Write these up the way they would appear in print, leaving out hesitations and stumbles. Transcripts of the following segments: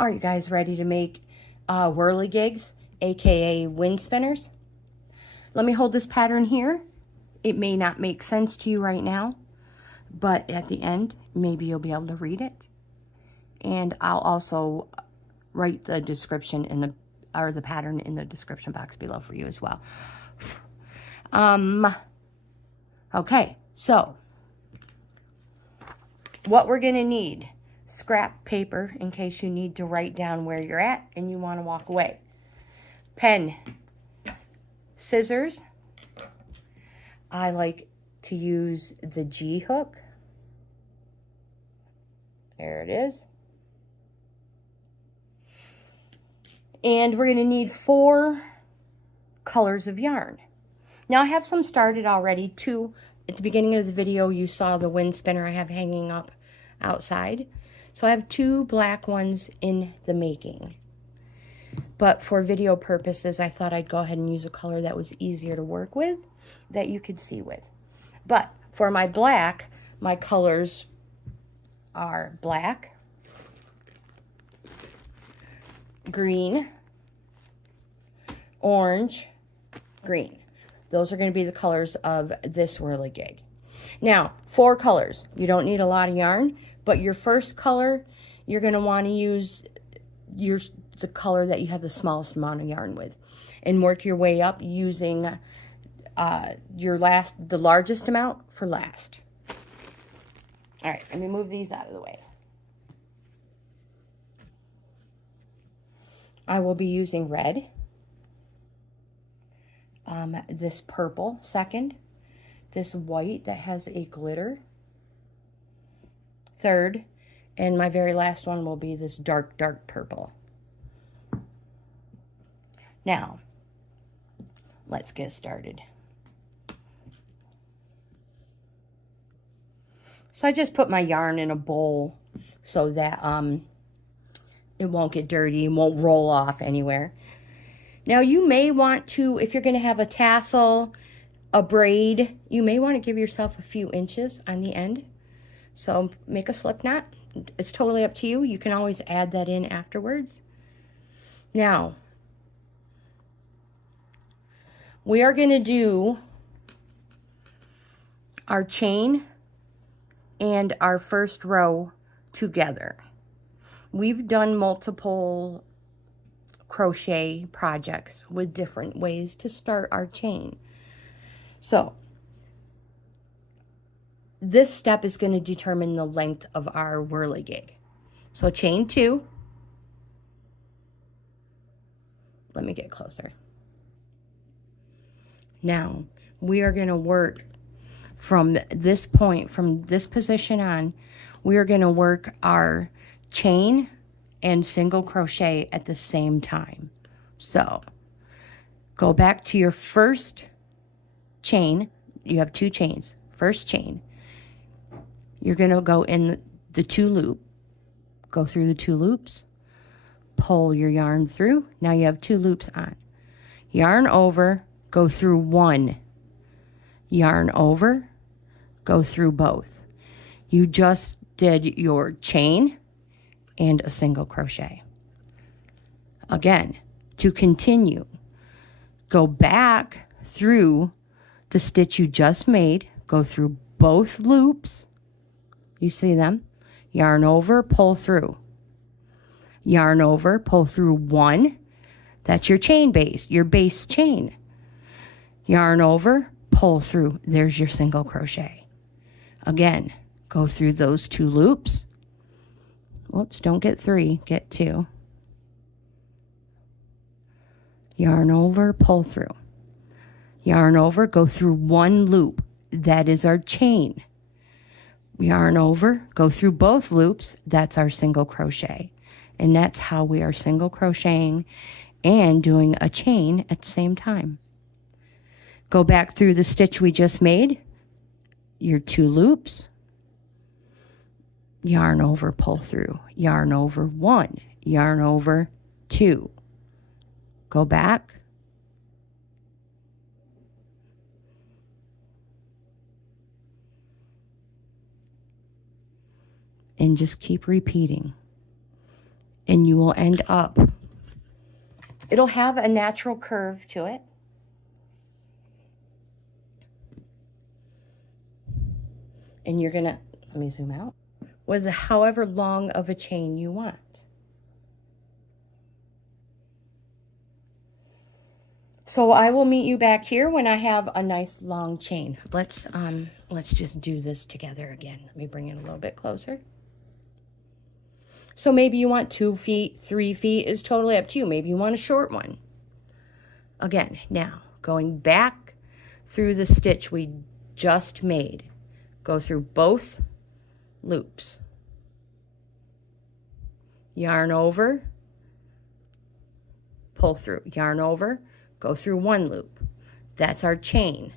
Are you guys ready to make whirligigs, aka wind spinners? Let me hold this pattern here. It may not make sense to you right now, but at the end, maybe you'll be able to read it. And I'll also write the description in the pattern in the description box below for you as well. Okay, so what we're gonna need: scrap paper in case you need to write down where you're at and you want to walk away, pen, scissors. I like to use the G hook. There it is. And we're going to need 4 colors of yarn. Now I have some started already. 2 at the beginning of the video, you saw the wind spinner I have hanging up outside. So I have 2 black ones in the making. But for video purposes, I thought I'd go ahead and use a color that was easier to work with, that you could see with. But for my black, my colors are black, green, orange, green. Those are going to be the colors of this whirligig. Now, 4 colors. You don't need a lot of yarn, but your first color, you're going to want to use the color that you have the smallest amount of yarn with, and work your way up using the largest amount for last. All right, let me move these out of the way. I will be using red, this purple second, this white that has a glitter third, and my very last one will be this dark purple. Now, let's get started. So I just put my yarn in a bowl so that it won't get dirty and won't roll off anywhere. Now you may want to, if you're going to have a tassel, a braid, you may want to give yourself a few inches on the end. So make a slip knot. It's totally up to you. You can always add that in afterwards. Now, we are going to do our chain and our first row together. We've done multiple crochet projects with different ways to start our chain. So this step is going to determine the length of our whirligig. So chain 2. Let me get closer. Now we are going to work from this point, from this position on. We are going to work our chain and single crochet at the same time. So go back to your first chain. You have 2 chains. First chain, you're going to go in the 2 loop, go through the 2 loops, pull your yarn through. Now you have 2 loops on. Yarn over, go through 1. Yarn over, go through both. You just did your chain and a single crochet. Again, to continue, go back through the stitch you just made, go through both loops. You see them? Yarn over, pull through. Yarn over, pull through 1. That's your chain base, your base chain. Yarn over, pull through. There's your single crochet. Again, go through those 2 loops. Whoops, don't get 3, get 2. Yarn over, pull through. Yarn over, go through 1 loop. That is our chain. Yarn over, go through both loops. That's our single crochet. And that's how we are single crocheting and doing a chain at the same time. Go back through the stitch we just made, your 2 loops. Yarn over, pull through. Yarn over 1. Yarn over 2. Go back. And just keep repeating. and you will end up, it'll have a natural curve to it. And you're gonna, let me zoom out, with however long of a chain you want. So I will meet you back here when I have a nice long chain. Let's just do this together again. Let me bring it a little bit closer. So maybe you want 2 feet, 3 feet is totally up to you. Maybe you want a short one. Again, now going back through the stitch we just made, go through both loops. Yarn over, pull through, yarn over, go through 1 loop. That's our chain.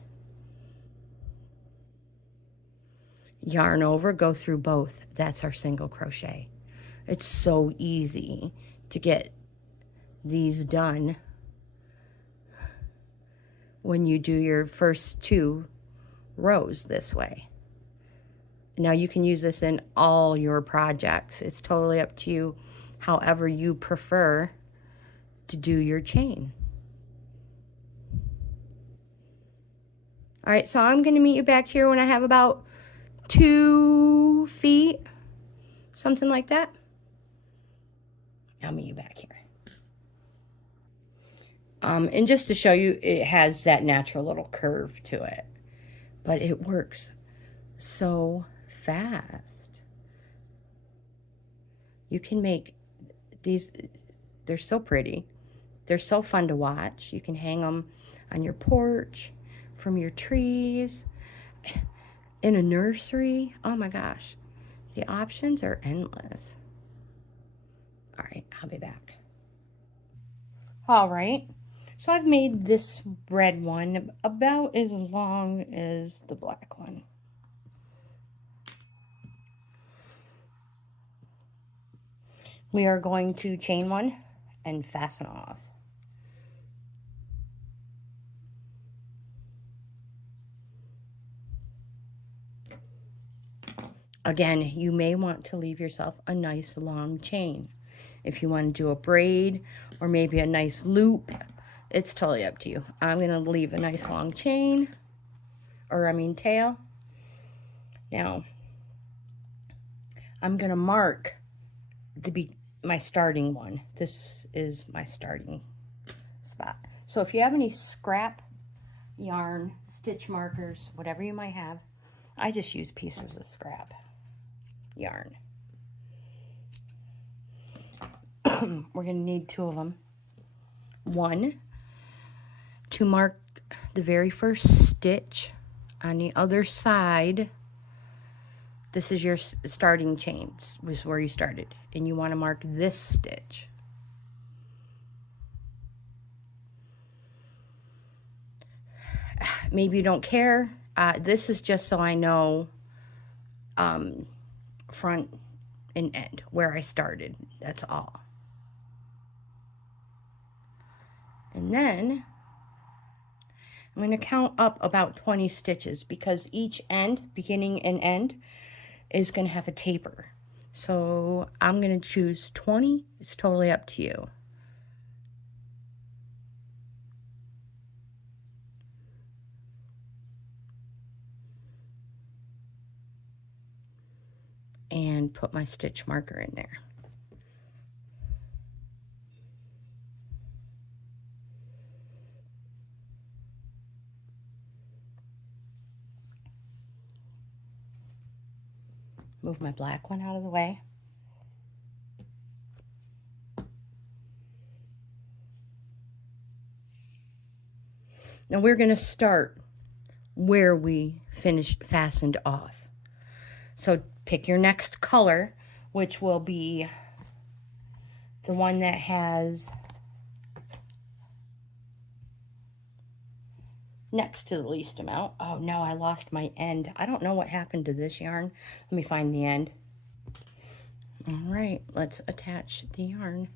Yarn over, go through both. That's our single crochet. It's so easy to get these done when you do your first 2 rows this way. Now you can use this in all your projects. It's totally up to you, however you prefer to do your chain. All right, so I'm going to meet you back here when I have about 2 feet, something like that. I'll meet you back here. And just to show you, it has that natural little curve to it, but it works so fast. You can make these, they're so pretty. They're so fun to watch. You can hang them on your porch, from your trees, in a nursery. Oh my gosh, the options are endless. All right, I'll be back. All right, so I've made this red one about as long as the black one. We are going to chain 1 and fasten off. Again, you may want to leave yourself a nice long chain. If you want to do a braid or maybe a nice loop, it's totally up to you. I'm going to leave a nice long chain, or I mean tail. Now, I'm going to mark my starting one. This is my starting spot. So if you have any scrap yarn, stitch markers, whatever you might have, I just use pieces of scrap yarn. We're going to need 2 of them. 1 to mark the very first stitch on the other side. This is your starting chain, this is where you started, and you want to mark this stitch. Maybe you don't care. This is just so I know front and end, where I started. That's all. And then I'm going to count up about 20 stitches, because each end, beginning and end, is going to have a taper. So I'm going to choose 20. It's totally up to you. And put my stitch marker in there. Move my black one out of the way. Now we're going to start where we fastened off. So pick your next color, which will be the one that has next to the least amount. Oh no, I lost my end. I don't know what happened to this yarn. Let me find the end. All right, let's attach the yarn.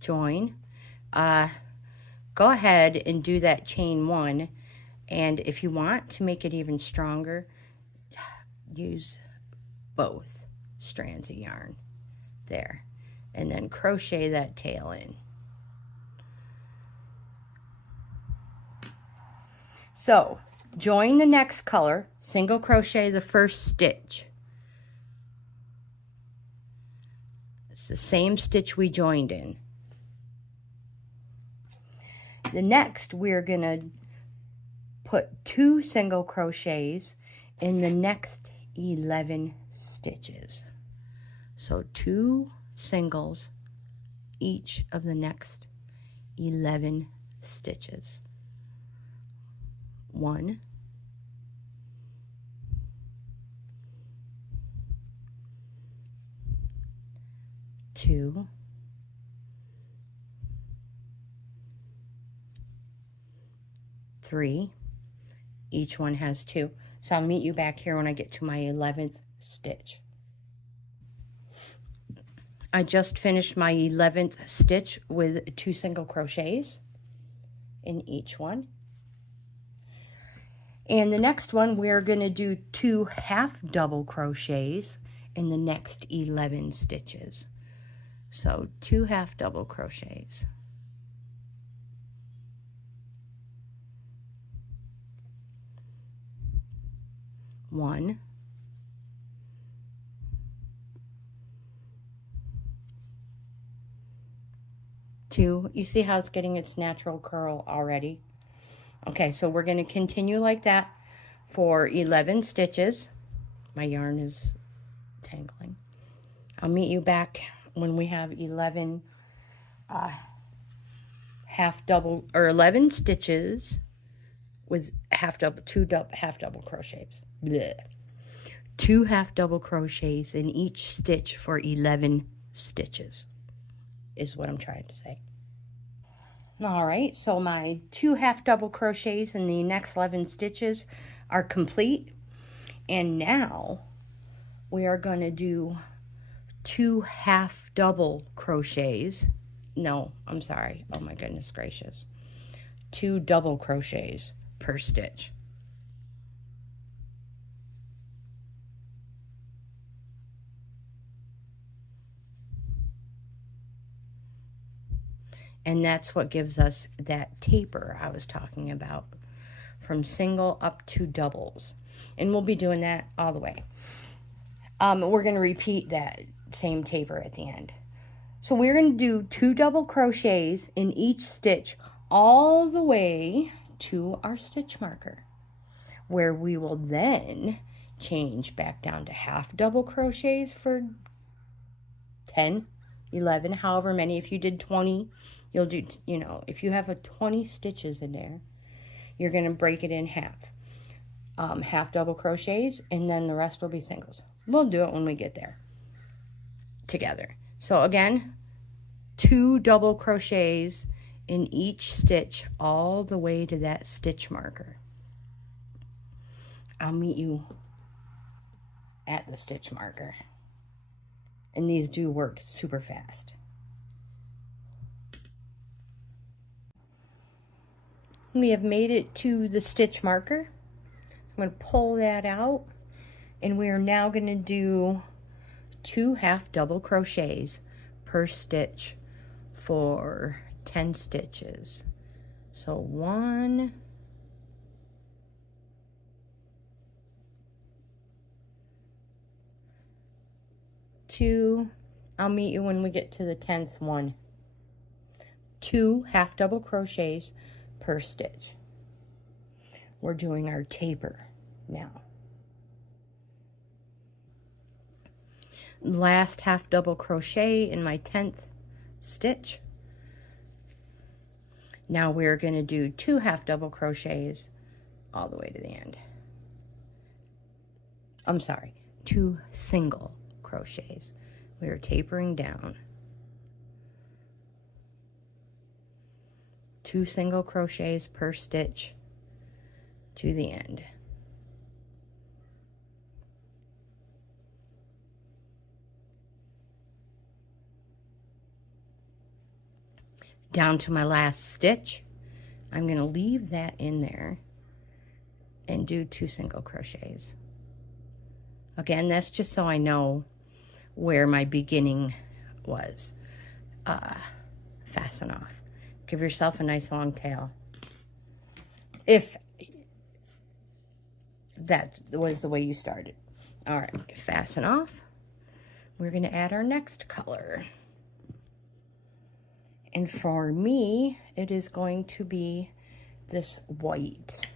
Join. go ahead and do that chain 1, and if you want to make it even stronger, use both strands of yarn there, and then crochet that tail in. So join the next color, single crochet the first stitch. It's the same stitch we joined in. The next, we're gonna put 2 single crochets in the next 11 stitches. So 2 singles each of the next 11 stitches. 1, 2, 3. Each one has 2. So I'll meet you back here when I get to my 11th stitch. I just finished my 11th stitch with 2 single crochets in each one. And the next one, we're going to do 2 half double crochets in the next 11 stitches. So 2 half double crochets. 1, 2. You see how it's getting its natural curl already? Okay, so we're going to continue like that for 11 stitches. My yarn is tangling. I'll meet you back when we have 11 half double, or 11 stitches with half double, 2 half double crochets. Blech. 2 half double crochets in each stitch for 11 stitches is what I'm trying to say. All right, so my 2 half double crochets in the next 11 stitches are complete, and now we are going to do 2 half double crochets. No, I'm sorry. Oh my goodness gracious. 2 double crochets per stitch. And that's what gives us that taper I was talking about, from single up to doubles. And we'll be doing that all the way. We're going to repeat that same taper at the end. So we're going to do 2 double crochets in each stitch all the way to our stitch marker, where we will then change back down to half double crochets for 10, 11, however many. If you did 20, you'll do, you know, if you have a 20 stitches in there, you're going to break it in half. Half double crochets, and then the rest will be singles. We'll do it when we get there together. So again, 2 double crochets in each stitch all the way to that stitch marker. I'll meet you at the stitch marker. And these do work super fast. We have made it to the stitch marker. I'm going to pull that out, and we are now going to do 2 half double crochets per stitch for 10 stitches. So 1, 2, I'll meet you when we get to the 10th one. 2 half double crochets per stitch. We're doing our taper now. Last half double crochet in my 10th stitch. Now we're going to do 2 half double crochets all the way to the end. I'm sorry, 2 single crochets. We are tapering down. 2 single crochets per stitch to the end. Down to my last stitch, I'm going to leave that in there and do 2 single crochets. Again, that's just so I know where my beginning was. Fasten off. Give yourself a nice long tail. If that was the way you started. All right, fasten off. We're going to add our next color. And for me, it is going to be this white.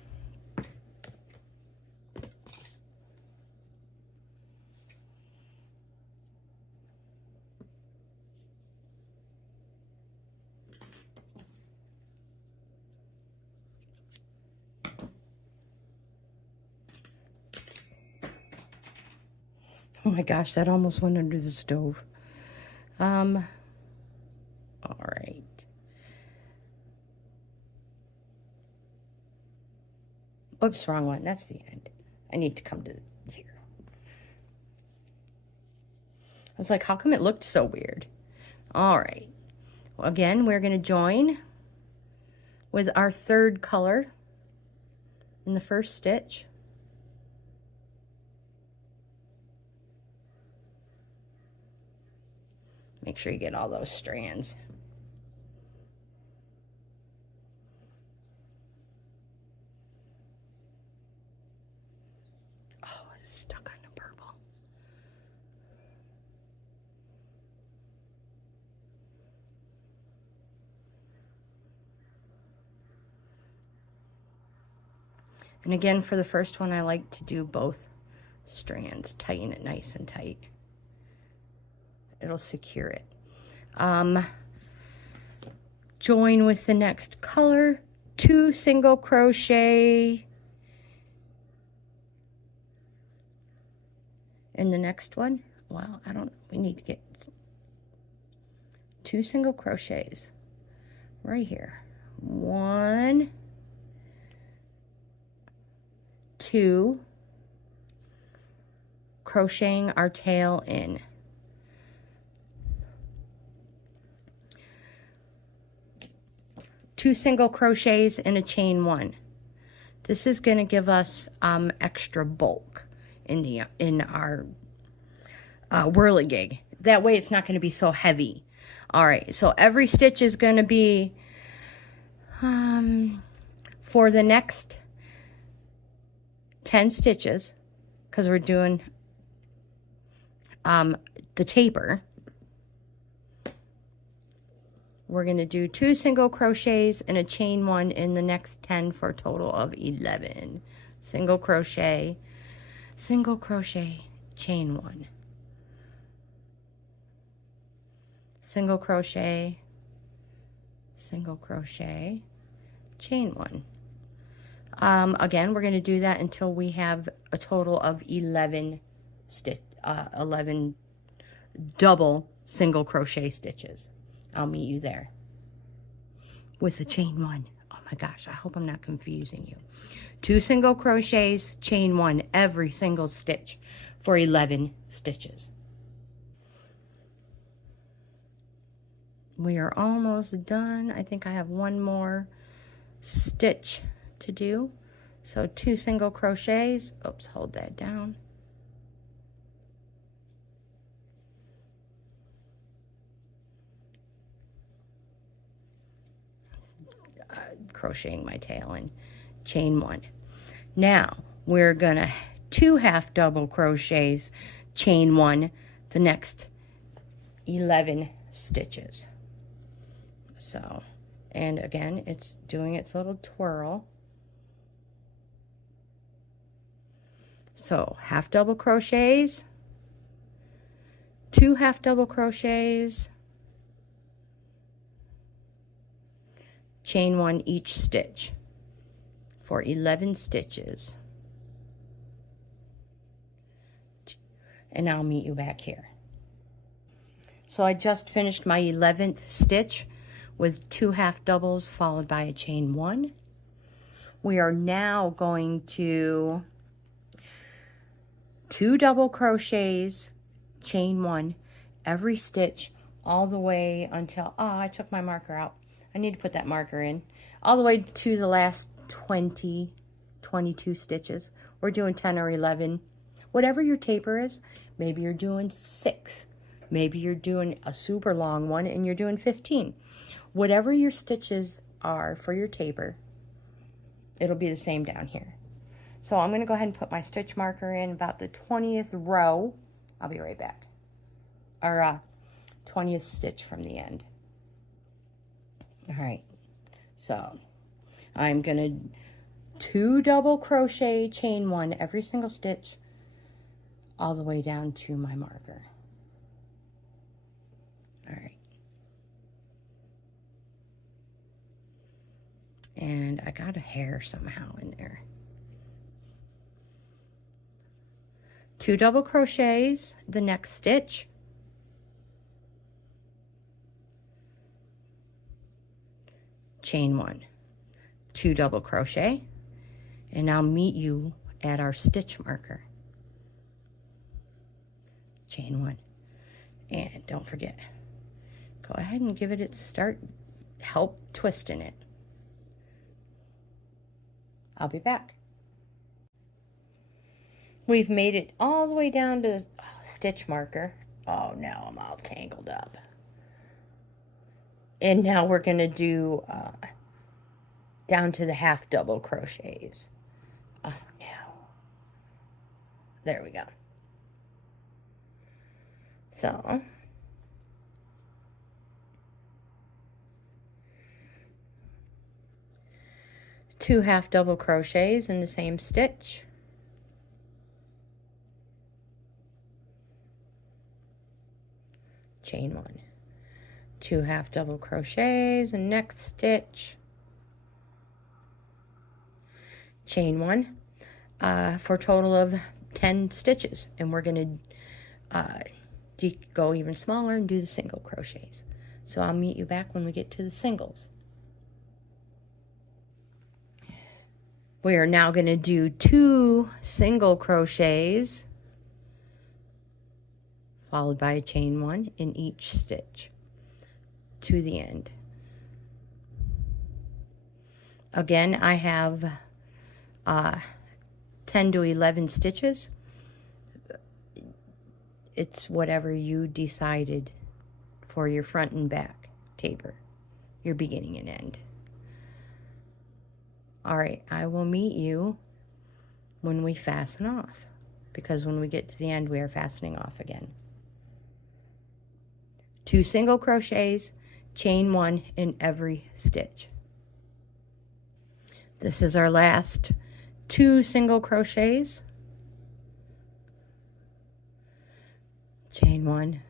Oh my gosh, that almost went under the stove. All right. Oops, wrong one. That's the end. I need to come to here. I was like, how come it looked so weird? All right. Well, again, we're going to join with our third color in the first stitch. Make sure you get all those strands. Oh, it's stuck on the purple. And again, for the first one, I like to do both strands, tighten it nice and tight. It'll secure it. Join with the next color, 2 single crochet in the next one. Well, we need to get 2 single crochets right here. 1, 2, crocheting our tail in. 2 single crochets and a chain 1. This is going to give us extra bulk in our whirligig. That way it's not going to be so heavy. All right, so every stitch is going to be for the next 10 stitches, because we're doing the taper. We're going to do 2 single crochets and a chain 1 in the next 10 for a total of 11. Single crochet, chain 1. Single crochet, chain 1. Again, we're going to do that until we have a total of 11 double single crochet stitches. I'll meet you there with the chain 1. Oh my gosh, I hope I'm not confusing you. 2 single crochets, chain 1 every single stitch for 11 stitches. We are almost done. I think I have one more stitch to do. So 2 single crochets. Oops, hold that down. Crocheting my tail in, chain 1. Now we're gonna 2 half double crochets, chain 1 the next 11 stitches. So, and again, it's doing its little twirl. So half double crochets, 2 half double crochets, chain 1 each stitch for 11 stitches. And I'll meet you back here. So I just finished my 11th stitch with 2 half doubles followed by a chain 1. We are now going to 2 double crochets, chain 1 every stitch all the way until, oh, I took my marker out. I need to put that marker in. All the way to the last 20, 22 stitches. We're doing 10 or 11. Whatever your taper is, maybe you're doing 6. Maybe you're doing a super long one and you're doing 15. Whatever your stitches are for your taper, it'll be the same down here. So I'm going to go ahead and put my stitch marker in about the 20th row. I'll be right back. Or 20th stitch from the end. All right. So I'm going to 2 double crochet, chain 1 every single stitch all the way down to my marker. All right. And I got a hair somehow in there. 2 double crochets the next stitch. Chain 1. 2 double crochet. And I'll meet you at our stitch marker. Chain 1. And don't forget, go ahead and give it its start. Help twisting it. I'll be back. We've made it all the way down to stitch marker. Oh, now I'm all tangled up. And now we're going to do down to the half double crochets. Oh, no. There we go. So, two half double crochets in the same stitch. Chain 1. 2 half double crochets and next stitch. Chain 1 for a total of 10 stitches, and we're going to go even smaller and do the single crochets. So I'll meet you back when we get to the singles. We are now going to do 2 single crochets followed by a chain 1 in each stitch to the end. Again, I have 10 to 11 stitches. It's whatever you decided for your front and back taper, your beginning and end. All right, I will meet you when we fasten off, because when we get to the end, we are fastening off again. 2 single crochets, chain 1 in every stitch. This is our last 2 single crochets, chain 1.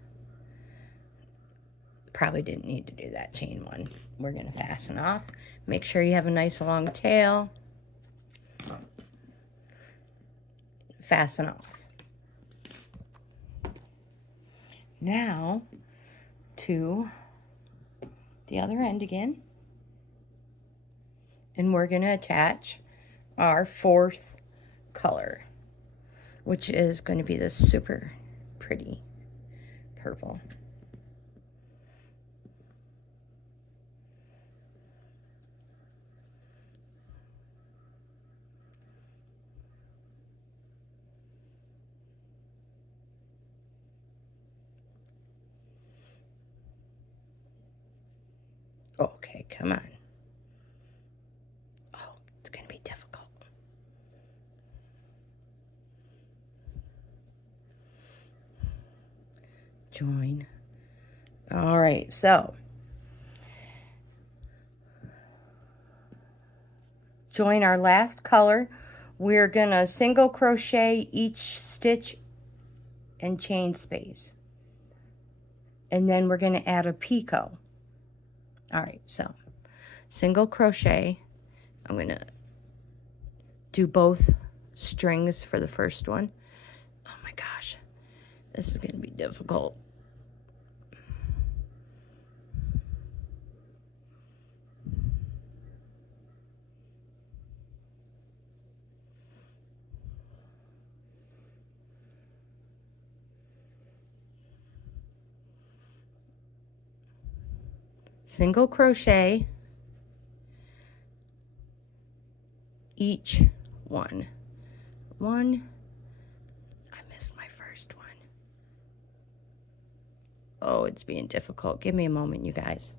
Probably didn't need to do that chain 1. We're going to fasten off. Make sure you have a nice long tail. Fasten off. Now to the other end again, and we're going to attach our 4th color, which is going to be this super pretty purple. Okay, come on. Oh, it's going to be difficult. Join. All right, so join our last color. We're going to single crochet each stitch and chain space. And then we're going to add a picot. All right, so single crochet. I'm going to do both strings for the first one. Oh my gosh, this is going to be difficult. Single crochet each one. One. I missed my first one. Oh, it's being difficult. Give me a moment, you guys.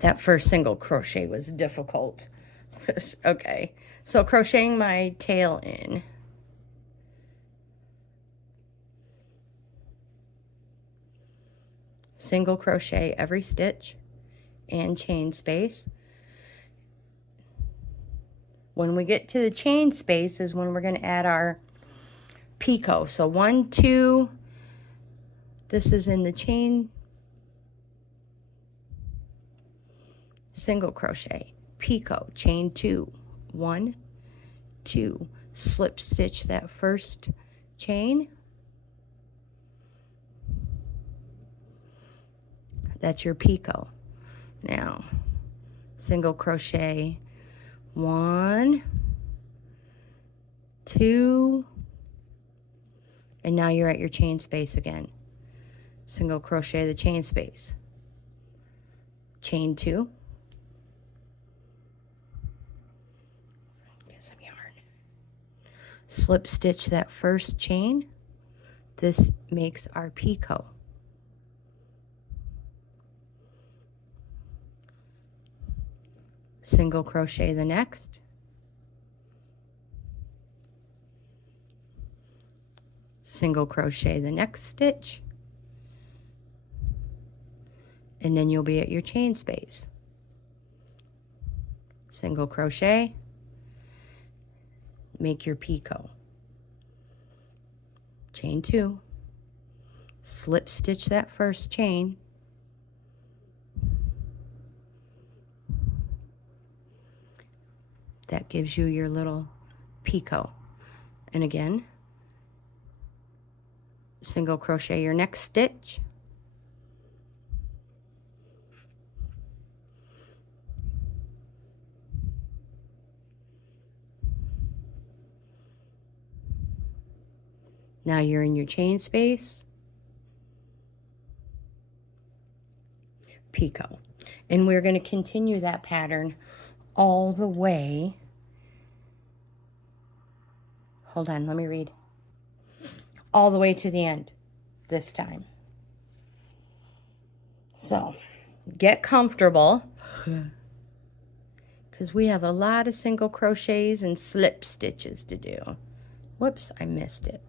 That first single crochet was difficult. Okay, so crocheting my tail in. Single crochet every stitch and chain space. When we get to the chain space is when we're going to add our picot. So 1, 2, this is in the chain, single crochet, picot, chain 2, 1, 2, slip stitch that first chain. That's your picot. Now, single crochet, 1, 2, and now you're at your chain space again. Single crochet the chain space. Chain 2. Get some yarn. Slip stitch that first chain. This makes our picot. Single crochet the next. Single crochet the next stitch. And then you'll be at your chain space. Single crochet. Make your picot. Chain 2. Slip stitch that first chain. That gives you your little picot. And again, single crochet your next stitch. Now you're in your chain space. Picot. And we're going to continue that pattern all the way. Hold on, let me read. All the way to the end this time. So, get comfortable, because we have a lot of single crochets and slip stitches to do. Whoops, I missed it.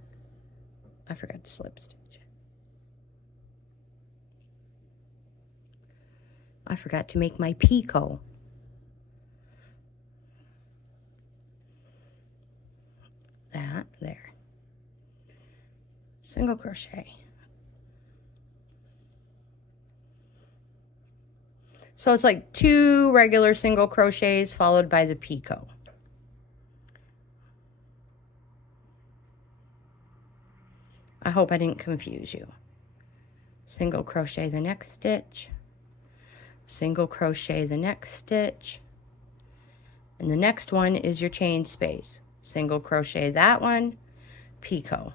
I forgot to slip stitch. I forgot to make my picot. That there. Single crochet. So it's like 2 regular single crochets followed by the picot. I hope I didn't confuse you. Single crochet the next stitch. Single crochet the next stitch. And the next one is your chain space. Single crochet that one, picot.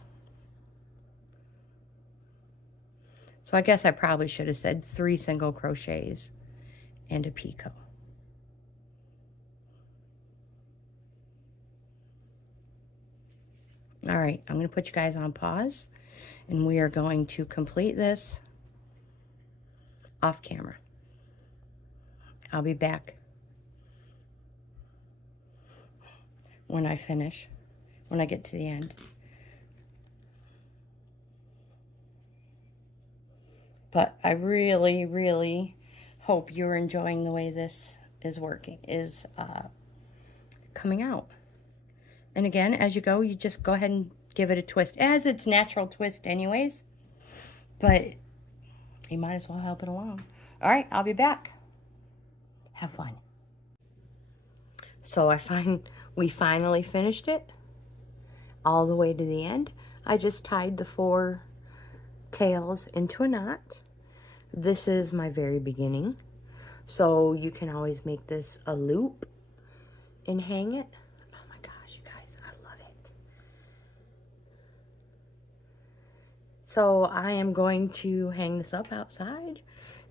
So I guess I probably should have said 3 single crochets and a picot. All right, I'm going to put you guys on pause, and we are going to complete this off camera. I'll be back when I finish, when I get to the end. But I really, really hope you're enjoying the way this is coming out. And again, as you go, you just go ahead and give it a twist. It has its natural twist anyways, but you might as well help it along. All right, I'll be back. Have fun. So we finally finished it all the way to the end. I just tied the 4 tails into a knot. This is my very beginning, so you can always make this a loop and hang it. Oh my gosh, you guys, I love it. So I am going to hang this up outside,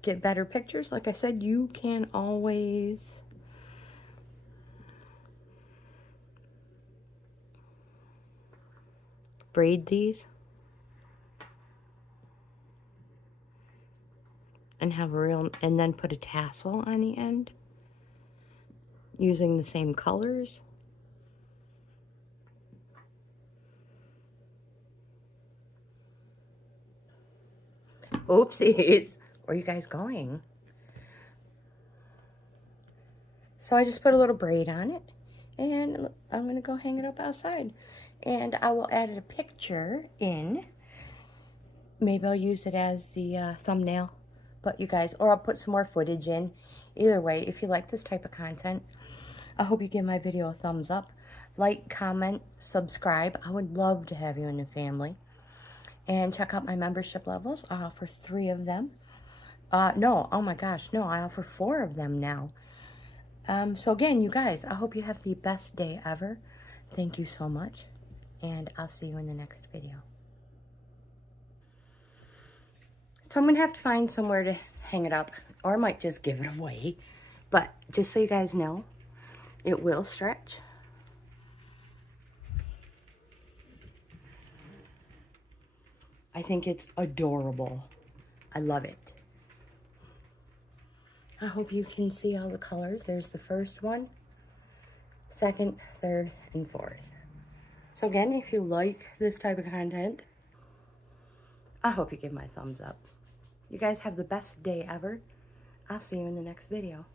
get better pictures. Like I said, you can always braid these and have a real, and then put a tassel on the end using the same colors. Oopsies, where are you guys going? So I just put a little braid on it, and I'm gonna go hang it up outside. And I will add a picture in. Maybe I'll use it as the thumbnail. But you guys, or I'll put some more footage in. Either way, if you like this type of content, I hope you give my video a thumbs up. Like, comment, subscribe. I would love to have you in the family. And check out my membership levels. I offer 3 of them. No, oh my gosh, no, I offer 4 of them now. So again, you guys, I hope you have the best day ever. Thank you so much. And I'll see you in the next video. So I'm going to have to find somewhere to hang it up, or I might just give it away. But just so you guys know, it will stretch. I think it's adorable. I love it. I hope you can see all the colors. There's the first one, second, third, and fourth. So again, if you like this type of content, I hope you give my thumbs up. You guys have the best day ever. I'll see you in the next video.